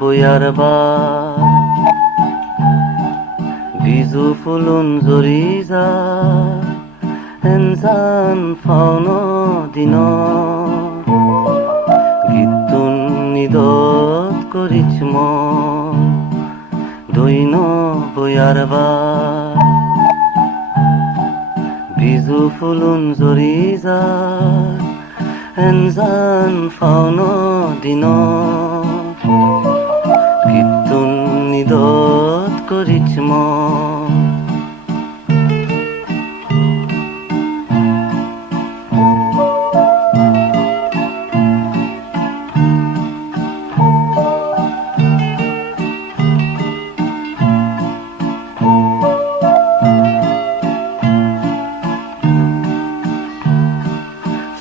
বয়ার বা বিজু ফুলুন জৰি যা এনজান ফাউন দিন। গীতটোন নিদত কৰিছ মই দৈন বয়ার বা বিজু ফুলুন জৰি যা এনজান ফাউন দিন। নিদত কৰিছ মই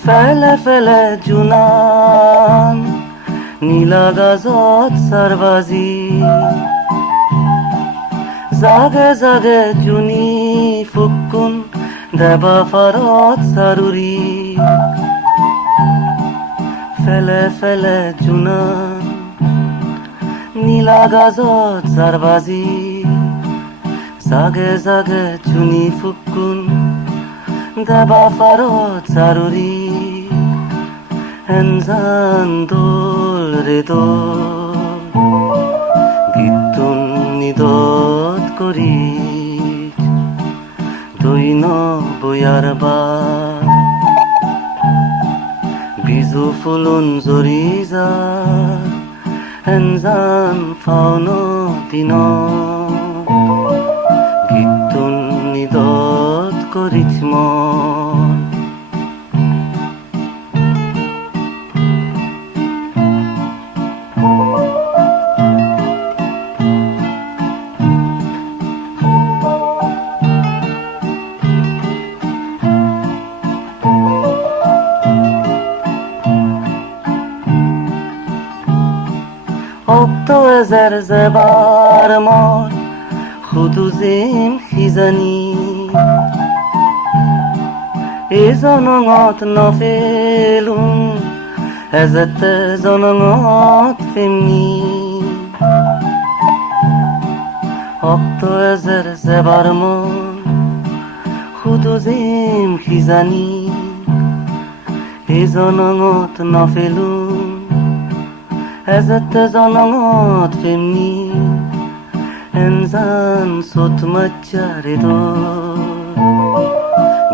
ফেলে ফেলে জোনান নীলা গাজত চাৰবাজি জাগে জাগে জুনি ফুকুন, দেবা ফাৰত চাৰুৰি ফেলে ফেলে জোনান নীলা গাজত চাৰবাজি জাগে জাগে জুনি ফুকুন, দেবা ফাৰত চাৰুৰি এনজান দোল ৰে দোল গীতটোন নিদত কৰি দৈন বয়াৰ বা বিজু ফুলুন জৰি যা এনজান ফাউন দিন গীতটোন নিদত করিছ মই অক্ত এজাৰ জেবাৰ মই সুধো যেন সিজানি। এই জনঙত নফেলোং এজেতে জনঙত ফেমি অক্ত এজাৰ জেবাৰ মই সুধো যেন সিজানি এই জনঙত নফেলোং এজেতে জনঙত ফেমি এনজান চত মাচ্চারে দ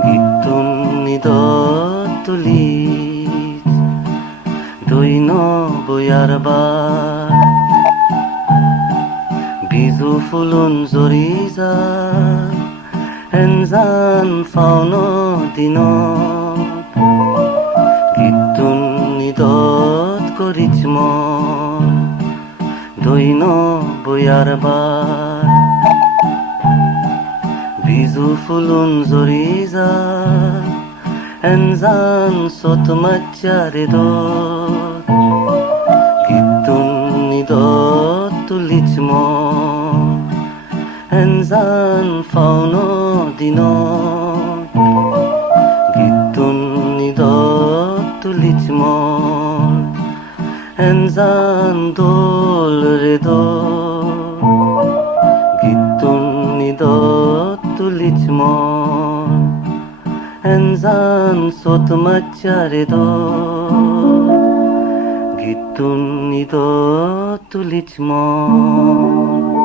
গীতুন নিদত তুলি দৈন বয়ার বা বিজু ফুলুন জৰি দৈন বয়াৰ বাৰ বিজু ফুলুন জৰি যা এনজান চত মাচ্চাৰে দ গীতুন নিদত তুলিছ মই এনজান ফাউন দিন এনজান দোল রে দোল গীতুন নিদত তুলিছ মন সোত চত মাচ্চারে দোল গীতুন নিদত তুলিছ মন